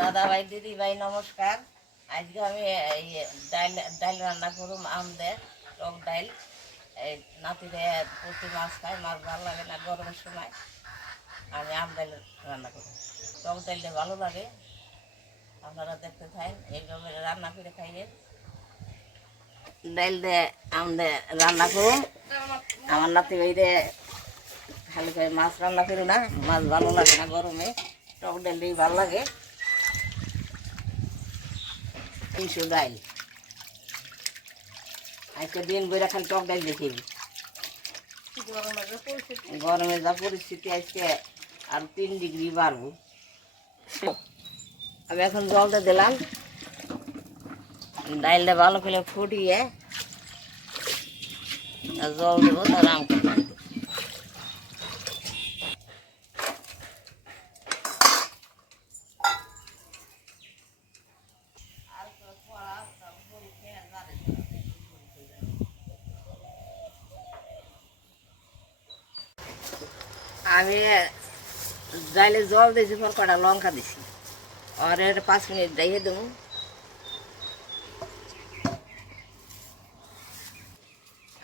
দাদা ভাই দিদি ভাই নমস্কার। আজকে আমি ডাইল ডাইল রান্না করুম আমদের টক ডাইল। এই নাতিরে প্রতি মাছ খায়, মাছ ভালো লাগে না গরমের সময়। আমি আম ডাইল রান্না করি, টক ডাইলটা ভালো লাগে। আপনারা দেখতে থাকেন, এইভাবে রান্না করে খাইয়ে। ডাইল দিয়ে আম দিয়ে রান্না করুন। আমার নাতি ভাইরে খালি করে মাছ রান্না করি না, মাছ ভালো লাগে না গরমে, টক ডাইল দিয়ে ভালো লাগে। 300 ডাইল আজকে দিন বইরা খালি টক ডাইল দেখি। গরমে যা পরিস্থিতি আজকে আর 3 ডিগ্রি বাড়বো। আমি এখন জলটা দিলাম, ডাইলটা ভালো করে ফুটিয়ে জল দেবো, তার আম করবো। আমি ডাইলে জল দিয়েছি, পর কটা লঙ্কা দিছি, আর এটা 5 মিনিট দিয়ে দেবো।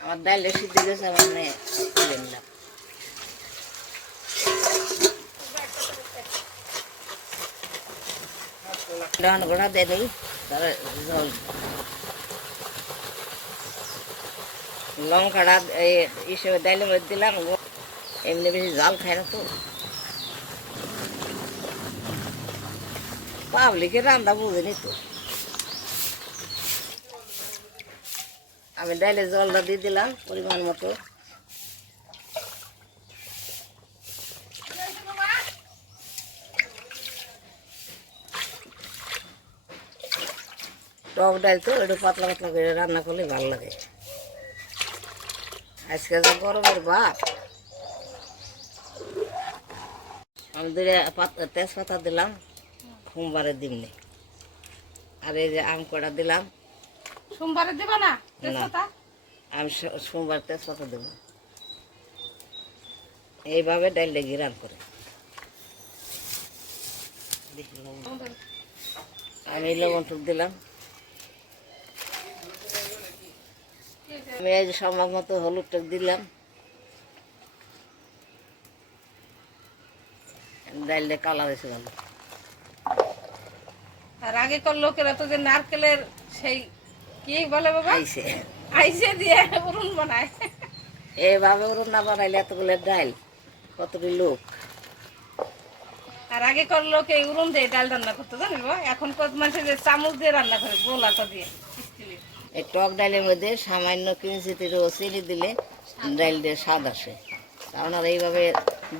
আমার ডাইলে সিদ্ধ গেছে, আমার নিলাম। ডান গোড়া দিয়ে দিই, তারপরে জল লঙ্কাটা এই হিসেবে ডাইলের মধ্যে দিলাম। এমনি বেশি জাল খায় না তো, পাবলিকের রান্না বুঝেনি তো। আমি ডাইলে জলটা দিয়ে দিলাম পরিমাণ মতো। টক ডাল তো একটু পাতলা পাতলা করে রান্না করলে ভালো লাগে। আজকে যে গরমের ভাত, আমি তেজপাতা দিলাম সোমবারের দিনে। আর এই যে আম কটা দিলাম। সোমবারে দেবা না তেজপাতা? আমি সোমবার তেজপাতা দেব। এইভাবে ডাইলটা ঘিরান করে আমি লবণ টুক দিলাম। আমি এই যে সম্মান মতো হলুদ টুক দিলাম। ডাইলটা কালার এসে গেল। আর আগেকার লোকেরা তো যে নারকেলের সেই কি বলে বাবা, আইসে আইসে দিয়ে উরুন বানায়। এইভাবে ওরম না বানাইলে এতগুলো ডাইল কতটি লোক। আর আগেকার লোক এই উরুন দিয়ে ডাল রান্না করতো, জানিস? এখন কত মানুষ যে চামচ দিয়ে রান্না করে, গোলাটা দিয়ে। এই টক ডাইলের মধ্যে সামান্য কিঞ্চিত চিনি দিলে ডাইলটা স্বাদ আসে। কারণ আর এইভাবে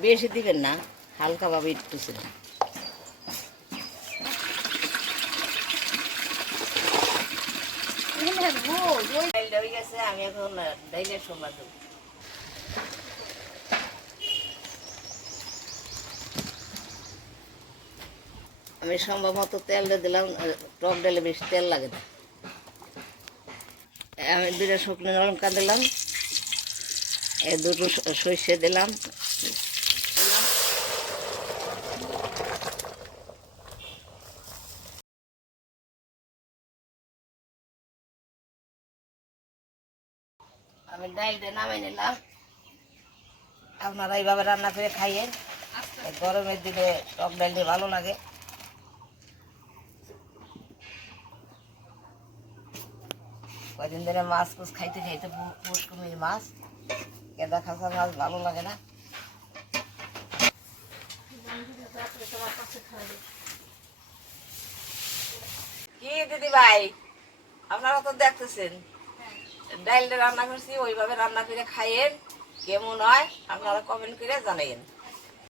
বেশি দিবেন না, হালকাভাবে একটু ছিল। ডাইলটা হয়ে গেছে, আমি এখন ডাইলের সোমবার দেবো। আমি সম্ভব মতো তেল দিয়ে দিলাম, টক ডালে বেশি তেল লাগে না। আমি 2টা শুকনো লঙ্কা দিলাম, 2 সর্ষে দিলাম। আমি ডাইলটা নামিয়ে নিলাম। আপনারা এইভাবে রান্না করে খাইয়েন, গরমের দিনে টক ডাইলটা ভালো লাগে। কয়দিন ধরে মাছ কুছ খাইতে খাইতে পুষ কুমির মাছ, কেদা খাসা মাছ ভালো লাগে না। কি দিদি ভাই, আপনারা তো দেখতেছেন ডাইলটা রান্না করছি, ওইভাবে রান্না করে খাইয়েন। কেমন হয় আপনারা কমেন্ট করে জানাইয়েন।